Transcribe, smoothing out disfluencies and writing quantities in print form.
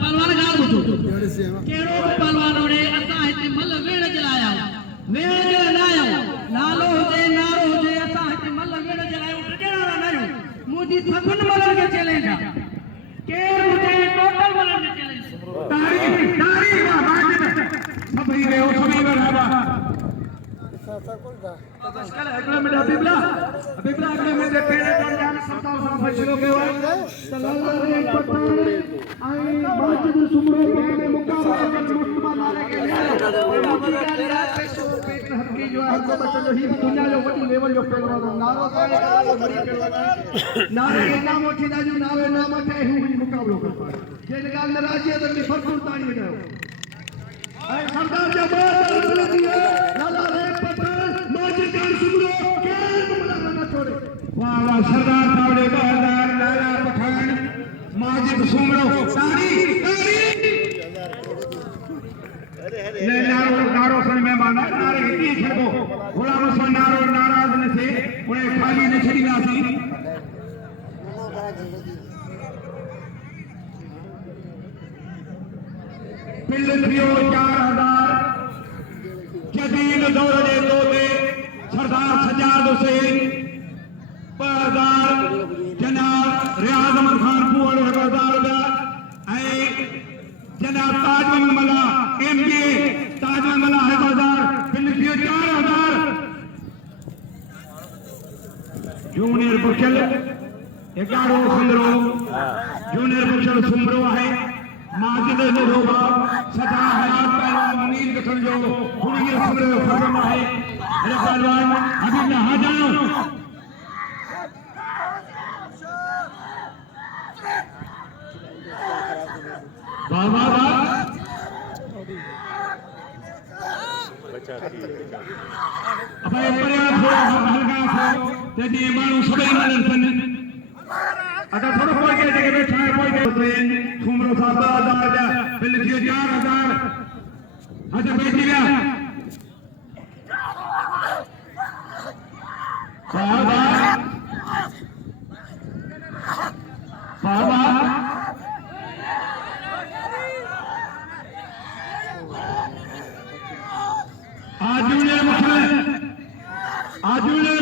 पहलवान गाल बुझो केड़ो पहलवान ने असा हिते मल वेण जलाया वेण जलाया नालो हुजे नारो हुजे असा हिते मल वेण जलायो टकेड़ा ना आयो मुजी सभन मलर के चैलेंज केर हुजे टोटल मलर के चैलेंज तारी वाह सभी वे सभी वे बाबा बस कल अगले में अबीबला अगले में देखे जान सरदार साहब फैसलो के सल्लल्लाहु अलैहि पठान आई बाजिद सुमरो में मुकाबला कर मुस्तफा नारे के लिए हकी जो है को बच्चो ही दुनिया जो वडी लेवल जो प्रोग्राम नारो नारे के नाम उठी दाजू नारे नाम थे हूं मुकाबलो कर जे गाल नाराजी है तो फरसुल ताणी में ऐ सरदार जो बात लाला रे पठान बाजिद सुमरो के मुला ना छोड़े वाह वाह सरदार तावड़े बहादुर लाला पठान माजिद सुमरो तारी ले नारो सन में माना नारे की छको गुलाम सन नारो नाराज न थे उन्हें खाली न छड़ी नासी पिल थियो 4000 जदीद दौर दे तोते सरदार सजाद हुसैन 2000 जनाब रियाज अहमद खान पुअर 1000 रुपया ऐं जनाब ताजमल मला MBA ताजमल मला 1000 पिल थियो 4000 जूनियर बुचल 11 सुमरो जूनियर बुचल सुमरो है माजिद रोबा सदा हयात पहलवान मुनीर गठन जो जूनियर सुमरो फरम है अरे पहलवान अभी ना आ जाओ वाह वाह वाह अब ये परिया थोड़ा हल्का हो तेजी मानू सबै मानन सन अगर थोड़ा कोई के जगह बैठा है कोई के सुमरो साहब 1000 बिल थियो 4000 अच्छा बैठी गया बाबा बाबा आजूले